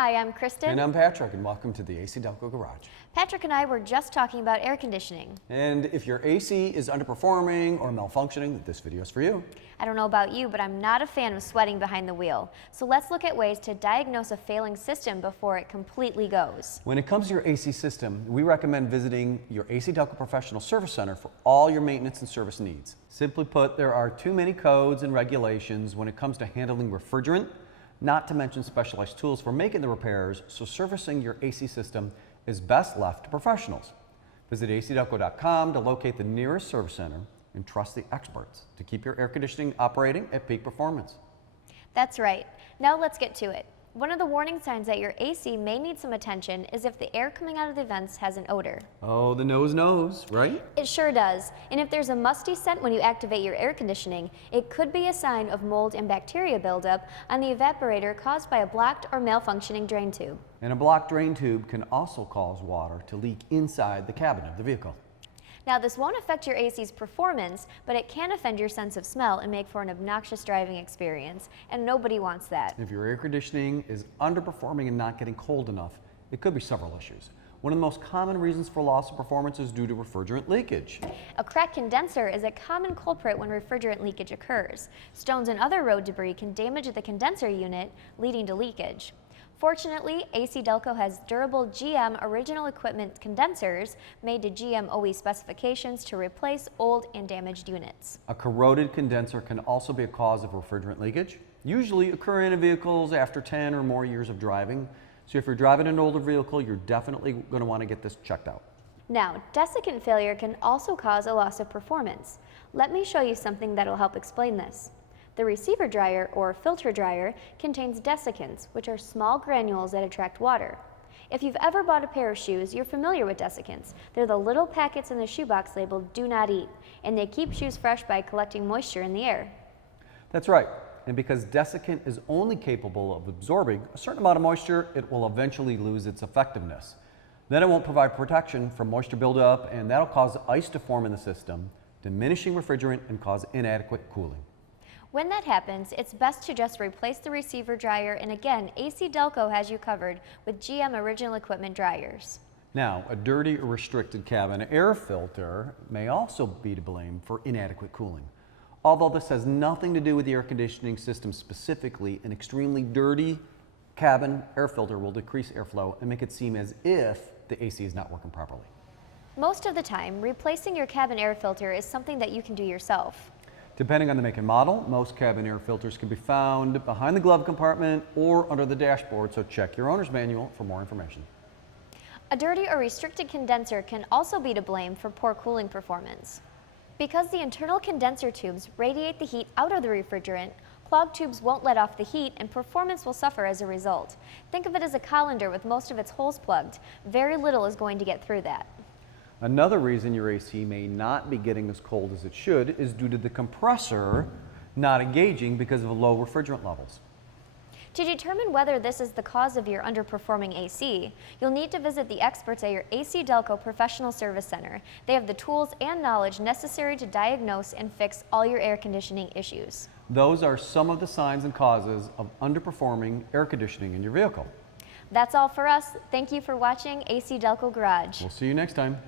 Hi, I'm Kristen. And I'm Patrick, and welcome to the ACDelco Garage. Patrick and I were just talking about air conditioning. And if your AC is underperforming or malfunctioning, this video is for you. I don't know about you, but I'm not a fan of sweating behind the wheel. So let's look at ways to diagnose a failing system before it completely goes. When it comes to your AC system, we recommend visiting your ACDelco Professional Service Center for all your maintenance and service needs. Simply put, there are too many codes and regulations when it comes to handling refrigerant, not to mention specialized tools for making the repairs, so servicing your AC system is best left to professionals. Visit ACDelco.com to locate the nearest service center and trust the experts to keep your air conditioning operating at peak performance. That's right. Now let's get to it. One of the warning signs that your AC may need some attention is if the air coming out of the vents has an odor. Oh, the nose, right? It sure does. And if there's a musty scent when you activate your air conditioning, it could be a sign of mold and bacteria buildup on the evaporator caused by a blocked or malfunctioning drain tube. And a blocked drain tube can also cause water to leak inside the cabin of the vehicle. Now, this won't affect your AC's performance, but it can offend your sense of smell and make for an obnoxious driving experience, and nobody wants that. If your air conditioning is underperforming and not getting cold enough, it could be several issues. One of the most common reasons for loss of performance is due to refrigerant leakage. A cracked condenser is a common culprit when refrigerant leakage occurs. Stones and other road debris can damage the condenser unit, leading to leakage. Fortunately, ACDelco has durable GM original equipment condensers made to GM OE specifications to replace old and damaged units. A corroded condenser can also be a cause of refrigerant leakage, usually occurring in vehicles after 10 or more years of driving. So if you're driving an older vehicle, you're definitely going to want to get this checked out. Now, desiccant failure can also cause a loss of performance. Let me show you something that will help explain this. The receiver dryer, or filter dryer, contains desiccants, which are small granules that attract water. If you've ever bought a pair of shoes, you're familiar with desiccants. They're the little packets in the shoebox labeled "Do Not Eat," and they keep shoes fresh by collecting moisture in the air. That's right. And because desiccant is only capable of absorbing a certain amount of moisture, it will eventually lose its effectiveness. Then it won't provide protection from moisture buildup, and that'll cause ice to form in the system, diminishing refrigerant and cause inadequate cooling. When that happens, it's best to just replace the receiver dryer, and again, ACDelco has you covered with GM original equipment dryers. Now, a dirty or restricted cabin air filter may also be to blame for inadequate cooling. Although this has nothing to do with the air conditioning system specifically, an extremely dirty cabin air filter will decrease airflow and make it seem as if the AC is not working properly. Most of the time, replacing your cabin air filter is something that you can do yourself. Depending on the make and model, most cabin air filters can be found behind the glove compartment or under the dashboard, so check your owner's manual for more information. A dirty or restricted condenser can also be to blame for poor cooling performance. Because the internal condenser tubes radiate the heat out of the refrigerant, clogged tubes won't let off the heat and performance will suffer as a result. Think of it as a colander with most of its holes plugged. Very little is going to get through that. Another reason your AC may not be getting as cold as it should is due to the compressor not engaging because of low refrigerant levels. To determine whether this is the cause of your underperforming AC, you'll need to visit the experts at your ACDelco Professional Service Center. They have the tools and knowledge necessary to diagnose and fix all your air conditioning issues. Those are some of the signs and causes of underperforming air conditioning in your vehicle. That's all for us. Thank you for watching ACDelco Garage. We'll see you next time.